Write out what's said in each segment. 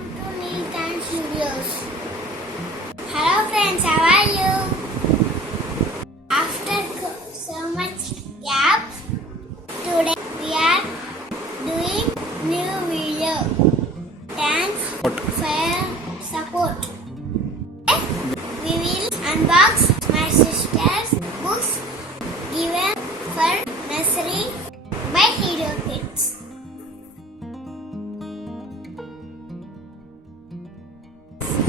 Welcome to neeltansstudios. Hello friends, how are you? After so much gap, today we are doing new video. Thanks for your support. We will unbox my sister's books given for nursery by Hero Kids.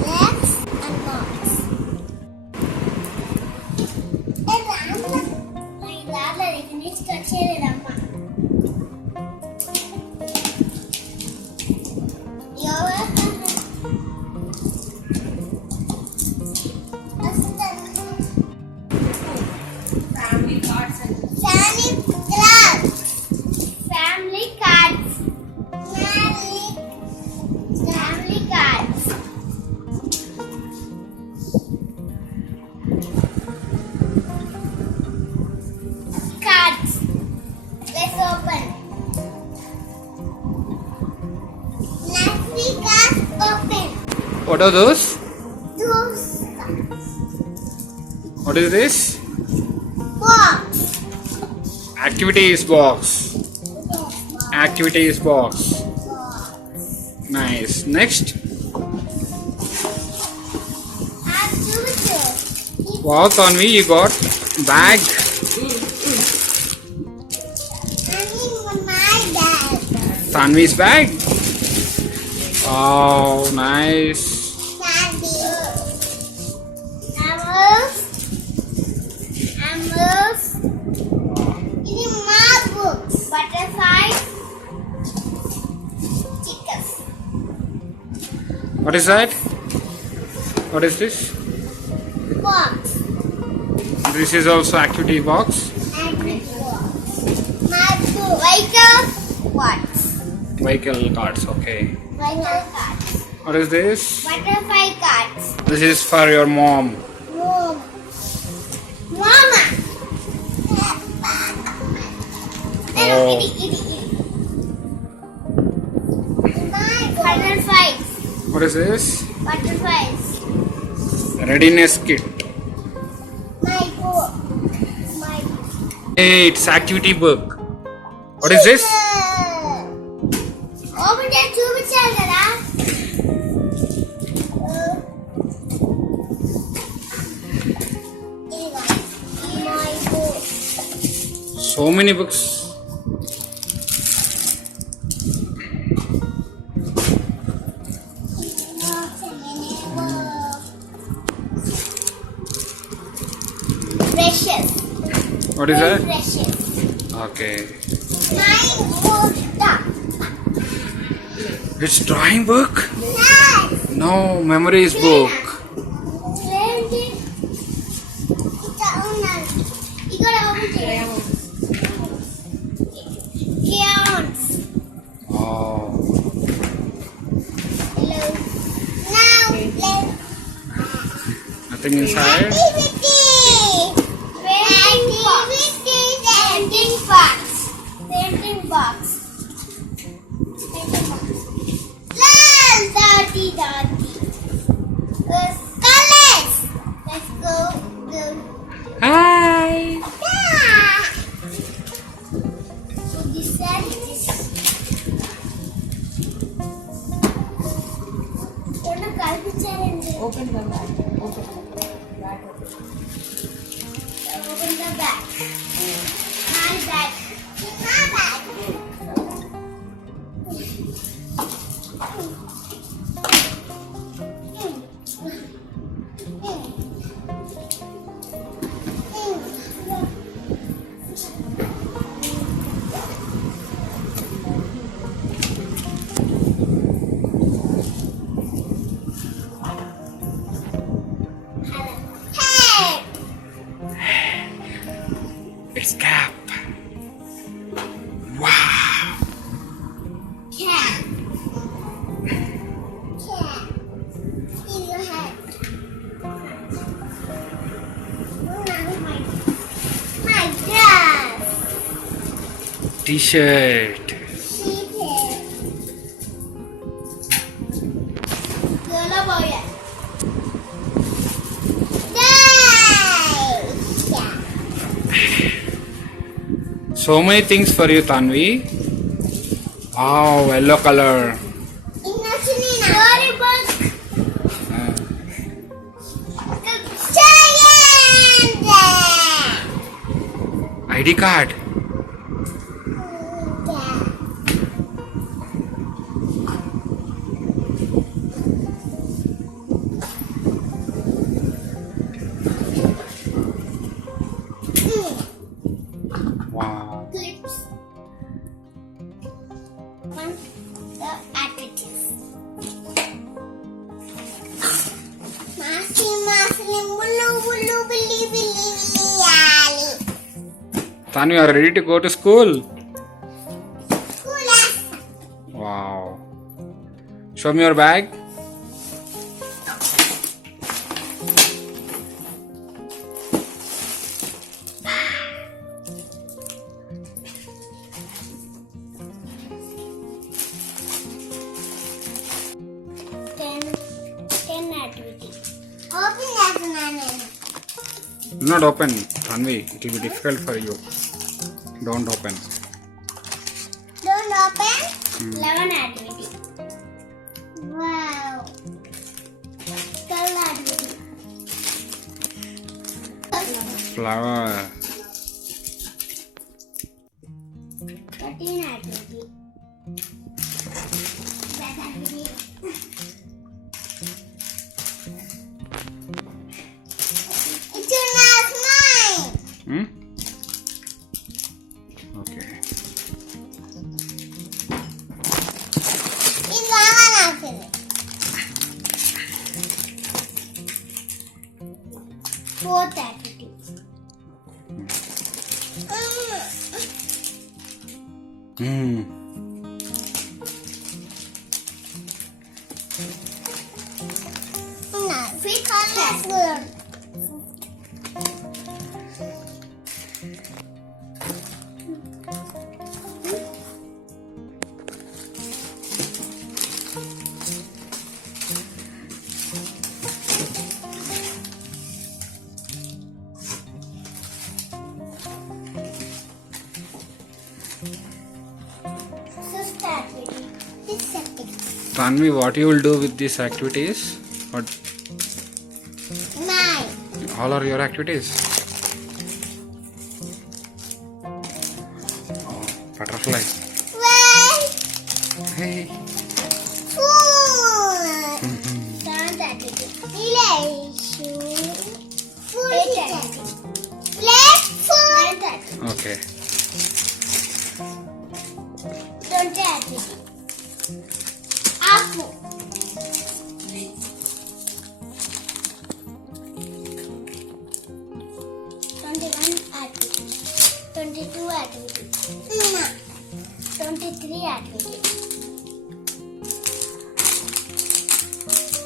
Let's unbox. Family cards. Family cards. Family cards. Cards. Let's open. Nursery cards open. What are those? Those cards. What is this? Box. Activities box. Activities box. Nice. Next. Wow, Tanvi, you got bag. Tanvi's bag. Oh, nice. Butterflies, chickens. What is that? What is this? Box. This is also activity box. Activity box. Vehicle cards. Vehicle cards, okay. Vehicle cards. What is this? Butterfly cards. This is for your mom. Mom. Mama. Oh. Butterflies. What is this? Butterflies. Readiness kit. My book. My Hey, it's activity book. What is this? Open that చూపించాలి కదా. My book. So many books. Brushes. What is that? Brushes. Okay. My book. It's drawing book? Yes. No, memories book. ఏంటి? ఇక్కడ ఉన్నాను. ఇక్కడ open చేయండి. Crayons. Oh. Hello. Now let's Nothing inside? activity. Painting box. Painting box. Painting box. Dirty. Colors. Let's go. Hi. Yeah. So this side is. Don't kalpicharanడి. Open the back. Open the back. Open the back. My bag. My bag. It's cap. Wow. Cat. In your head. My dress. T-shirt. Sheet. So many things for you, Tanvi. Wow, yellow color. Storybook. ID card. Wow. Clips. One, the activities. Tanvi, are you ready to go to school? Wow. Show me your bag. Ten activity. Open that banana. Do not open, Tanvi. It will be difficult for you. Don't open. Don't open. 11 activity. Wow. 12 activity. Flower. 13 activity. That activity. It's not mine. Hmm? Okay. It's one activity. 4th activity. Hmm. No, we colorful. Fifth activity. This activity. Tanvi, what you will do with these activities? What? Nine. All are your activities? Oh, butterfly. Well, Hey. 4. 7th activity. Relation. 8th activity. Let's 9th activity. Okay. 20th activity. Apple. 21 activity. 22 activity. 23 activity.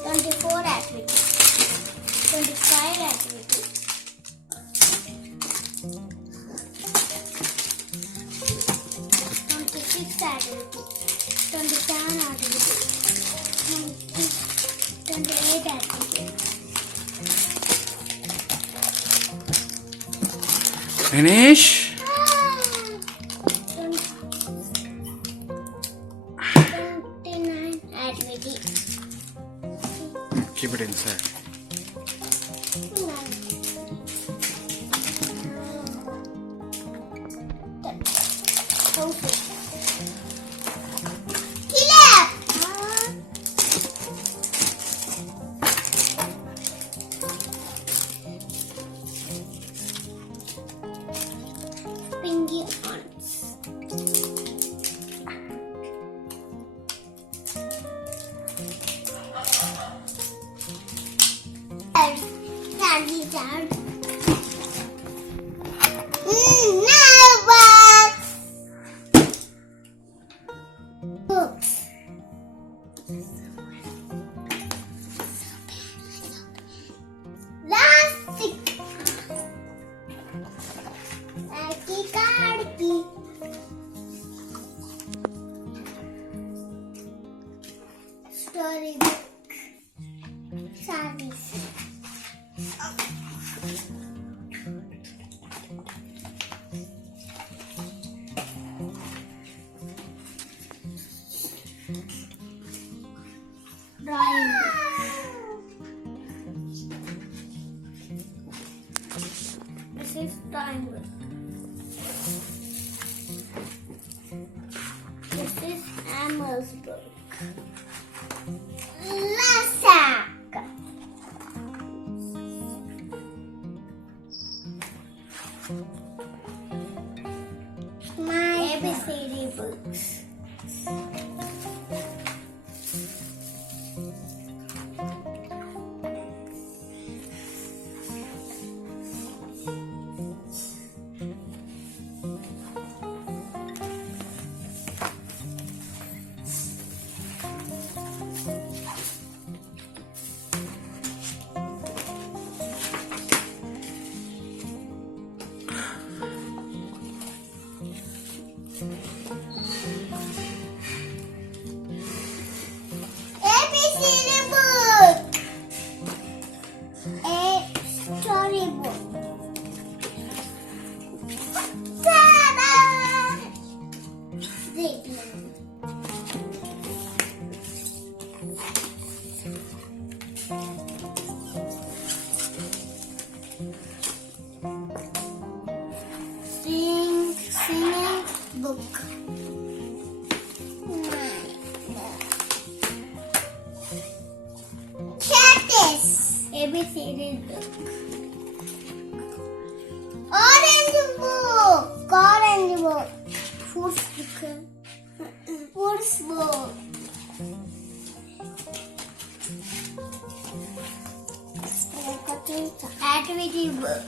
24 activity. 25 activity. 26 activity. 27 activity. 28 activity. Finish. 29 activity. Keep it inside. Pinky ants. Books. Plastic. Storybook. Saris. animals book. Lasak. My ABCD books. ABCD book. A story book. Ta-da! Zipline. Singing book. Cactus. ABCD book. Orange book. Orange book. Fruits book. Fruits book. Activity book.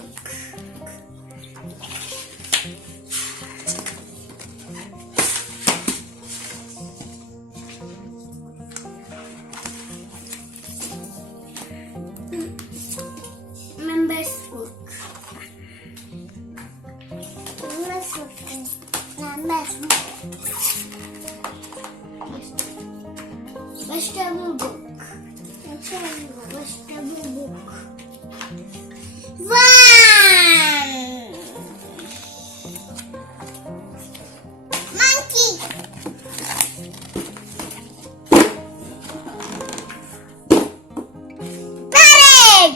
Members book. Members book. Members book. Vegetable book. Vegetable book. One. Monkey. Parrot.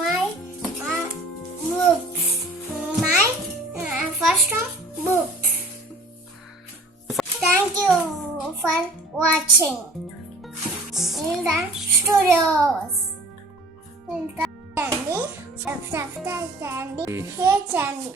My books. My first one books. Thank you for watching Nursery. Subscribe చేయండి, share చేయండి.